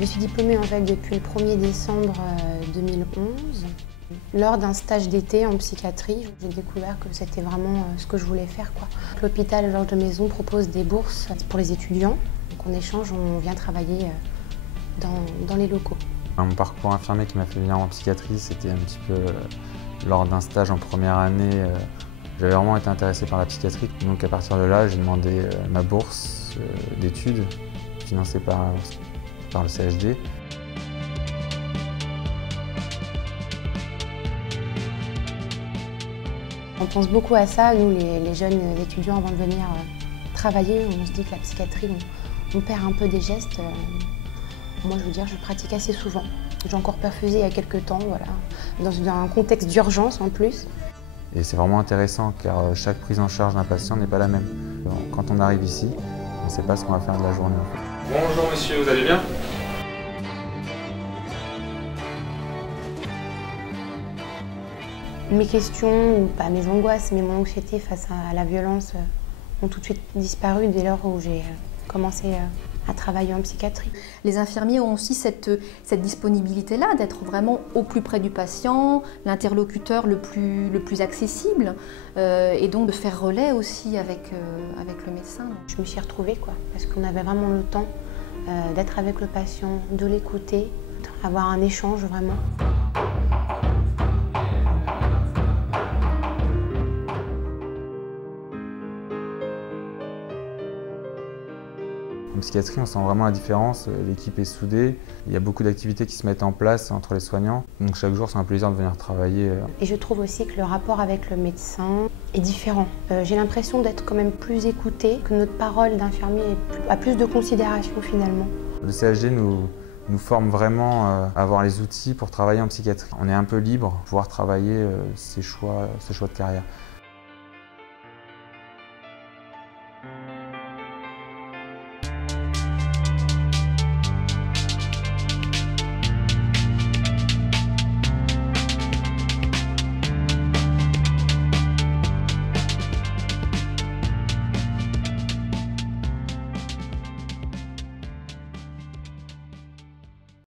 Je suis diplômée en fait depuis le 1er décembre 2011. Lors d'un stage d'été en psychiatrie, j'ai découvert que c'était vraiment ce que je voulais faire, quoi. L'hôpital Georges de Maison propose des bourses pour les étudiants. Donc en échange, on vient travailler dans les locaux. Mon parcours infirmier qui m'a fait venir en psychiatrie, c'était un petit peu lors d'un stage en première année. J'avais vraiment été intéressé par la psychiatrie. Donc à partir de là, j'ai demandé ma bourse d'études financée par le CHD. On pense beaucoup à ça, nous les jeunes étudiants, avant de venir travailler, on se dit que la psychiatrie, on perd un peu des gestes. Moi, je veux dire, je pratique assez souvent. J'ai encore perfusé il y a quelques temps, voilà, dans un contexte d'urgence en plus. Et c'est vraiment intéressant car chaque prise en charge d'un patient n'est pas la même. Quand on arrive ici, on ne sait pas ce qu'on va faire de la journée. Bonjour monsieur, vous allez bien? Mes questions, ou pas mes angoisses, mais mon anxiété face à la violence ont tout de suite disparu dès lors où j'ai commencé à travailler en psychiatrie. Les infirmiers ont aussi cette disponibilité-là, d'être vraiment au plus près du patient, l'interlocuteur le plus accessible, et donc de faire relais aussi avec le médecin. Je me suis retrouvée, quoi, parce qu'on avait vraiment le temps d'être avec le patient, de l'écouter, avoir un échange vraiment. En psychiatrie, on sent vraiment la différence, l'équipe est soudée, il y a beaucoup d'activités qui se mettent en place entre les soignants, donc chaque jour c'est un plaisir de venir travailler. Et je trouve aussi que le rapport avec le médecin est différent. J'ai l'impression d'être quand même plus écoutée, que notre parole d'infirmier a plus de considération finalement. Le CHD nous forme vraiment à avoir les outils pour travailler en psychiatrie. On est un peu libre, pouvoir travailler ses choix de carrière.